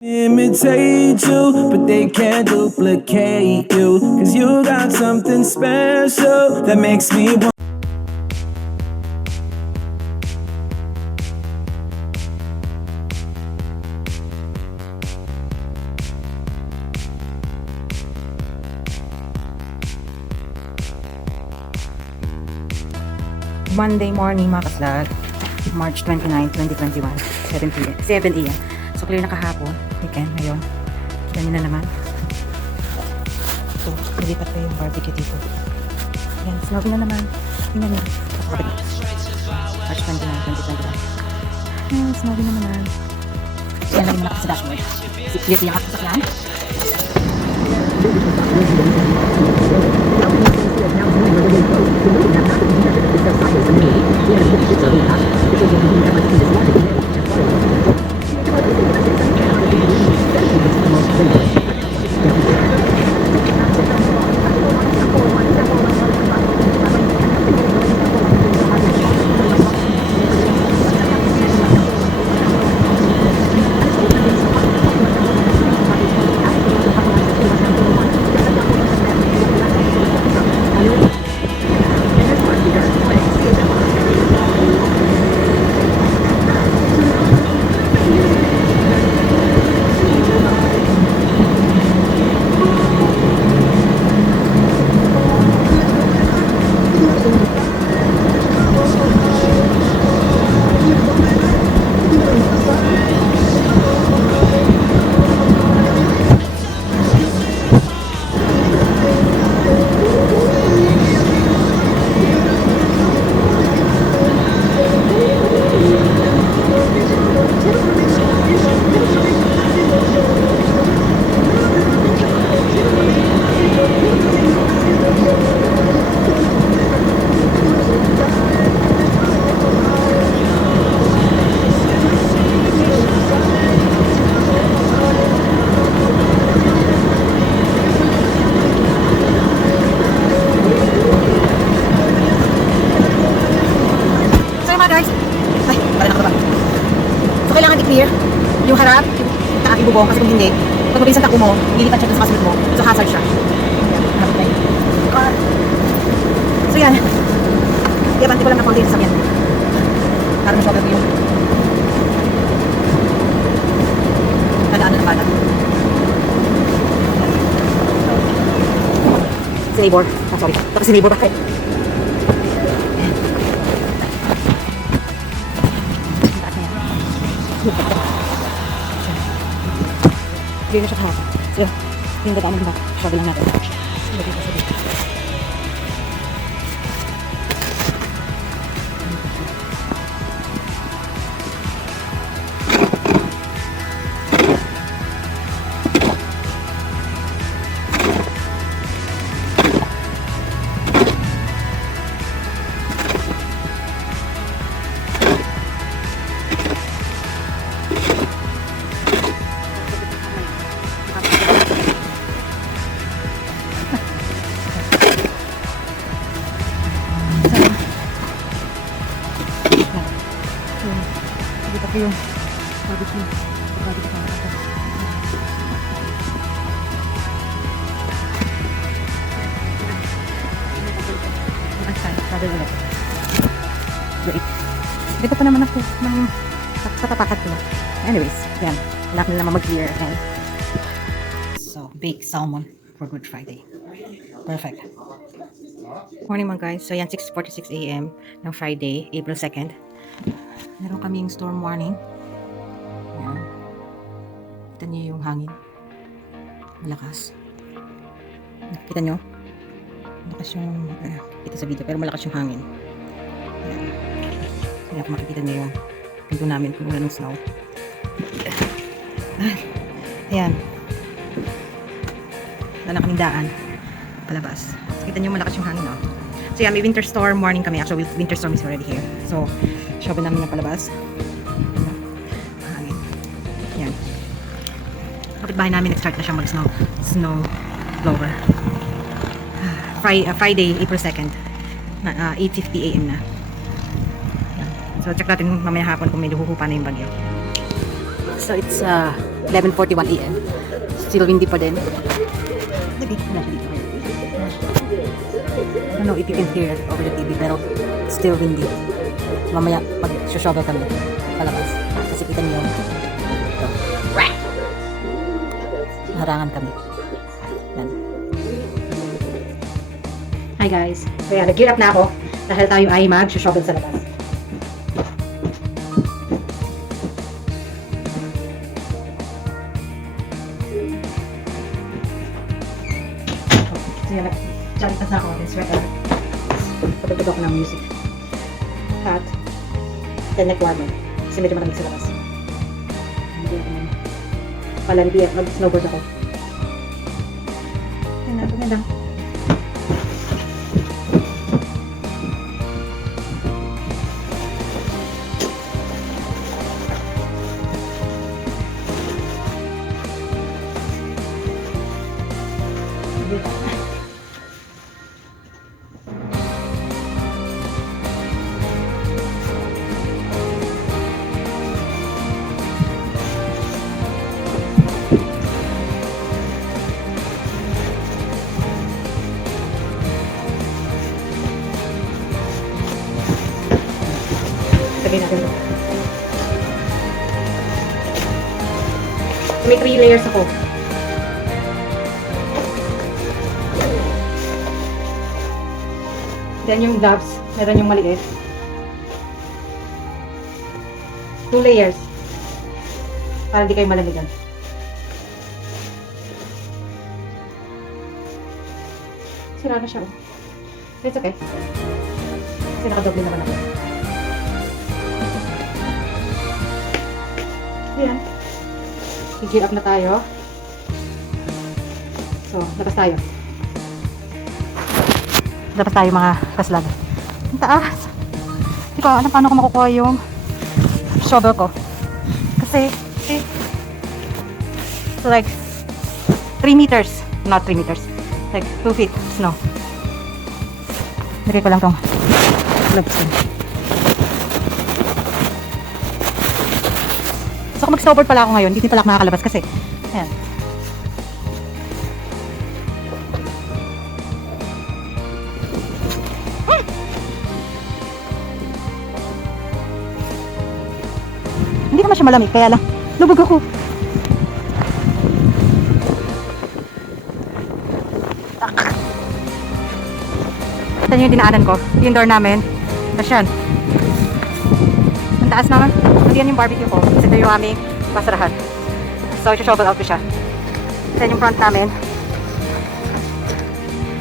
Imitate you, but they can't duplicate you. Cause you got something special that makes me want. Monday morning mga kaslag, March 29, 2021, 7 a.m. So clear na kahapon, weekend ngayon. Kita nyo na naman. So, nilipat ko yung barbecue dito. Yan, snowy na naman. Tingnan nyo. March 29, 2021. Yan, snowy na naman. Yan, lagi malaki sa dashboard. Clear yung kakasakyan. Yung harap, yung taati bubong, kasi kung hindi, pag mabilis ang takbo mo, lilipat siya dun sa kasunod mo, so hazard siya. So yan, i-abante ko lang na konti sa sakyan. Para ma-shoulder ko yung nadaan na pala. Si neighbor, sorry, tapos si neighbor bakit? Hindi na siya kahapon. So, yung dadaan mo ba? Shovel lang natin. Lagay ko sa dito. Ito yung barbecue. Barbecue pa natin. Wait. Dito pa naman ako ng tatapakat ko. Anyways, yan. Wala ko na naman mag-clear. Okay? So, baked salmon for Good Friday. Perfect. Morning mga guys. So, yan 6:46 a.m. ng Friday, April 2nd. Meron kaming storm warning. Ayan. Kita niyo yung hangin. Malakas. Kita niyo? Malakas yung kita sa video, pero malakas yung hangin. Ayan. Kaya kung makikita niyo yung pinto namin kung wala ng snow. Ayan. Wala na kaming daan palabas. So, kita niyo malakas yung hangin, no? So yeah, may winter storm warning kami. Actually, winter storm is already here. So, shovel namin yung palabas. Hangin. Yan. Kapitbahay namin, nag-start na siyang mag-snow blower. Friday, April 2nd. 8:50 a.m. na. So, check natin mamaya hapon kung may huhupa na yung bagyo. So, it's 11:41 AM. Still windy pa din. Lagi, nasa dito. I don't know if you can hear over the TV, pero still windy. Mamaya, pag shovel kami, palabas. Kasi kita niyo ito. Harangan kami. Yan. Hi guys. So yan, nag-gear up na ako dahil tayo ay mag-shovel sa labas. So yan, nag-jalitas na ako ng sweater. Patutugok ko ng music. Hat. Then nag-warmer. Kasi medyo malamig sa labas. Hindi ako naman. Palandi at mag-snowboard ako. Yan na, ganyan lang. Sabihin natin ito. May 3 layers ako. Then yung gloves, meron yung maliit. 2 layers. Para di kayo malamigan. Sira na siya. It's okay. Kasi nakadoble naman ako. Ayan. I-gear up na tayo. So, labas tayo. Labas tayo mga kaslag. Ang taas. Hindi ko alam paano ko makukuha yung shovel ko. Kasi, so like, 3 meters. Not 3 meters. Like, 2 feet snow. Lagay ko lang tong gloves ko. So, kung mag-snowboard pala ako ngayon, hindi pala ako makakalabas kasi, ayan. Hindi naman siya malamig, kaya lang, lubog ako. Ito yung dinaanan ko, yung door namin. Tapos yan. Ang taas naman. Yan yung barbecue ko. Kasi ito yung aming basurahan. So, shovel out ko siya. Then yung front namin.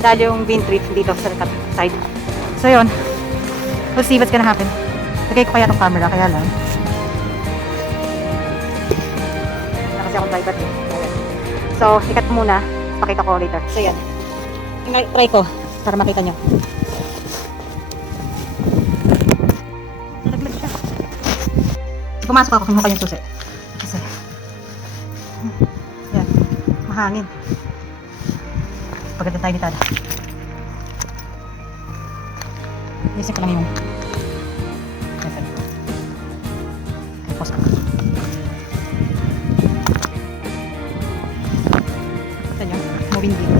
Dahil yung bean trip dito sa side. So, yun. We'll see what's gonna happen. Lagay ko kaya itong camera. Kaya lang. Wala kasi akong tripod eh. So, ikat ko muna. Pakita ko later. So, yan. Try ko. Para makita nyo. Nalaglag siya. Pumasok ako, kinuha ko yung susi. Kasi, yan, mahangin. Paganda tayo ditada. Isip ko lang yung kasi. Pause ko. Ito nyo, moving beam.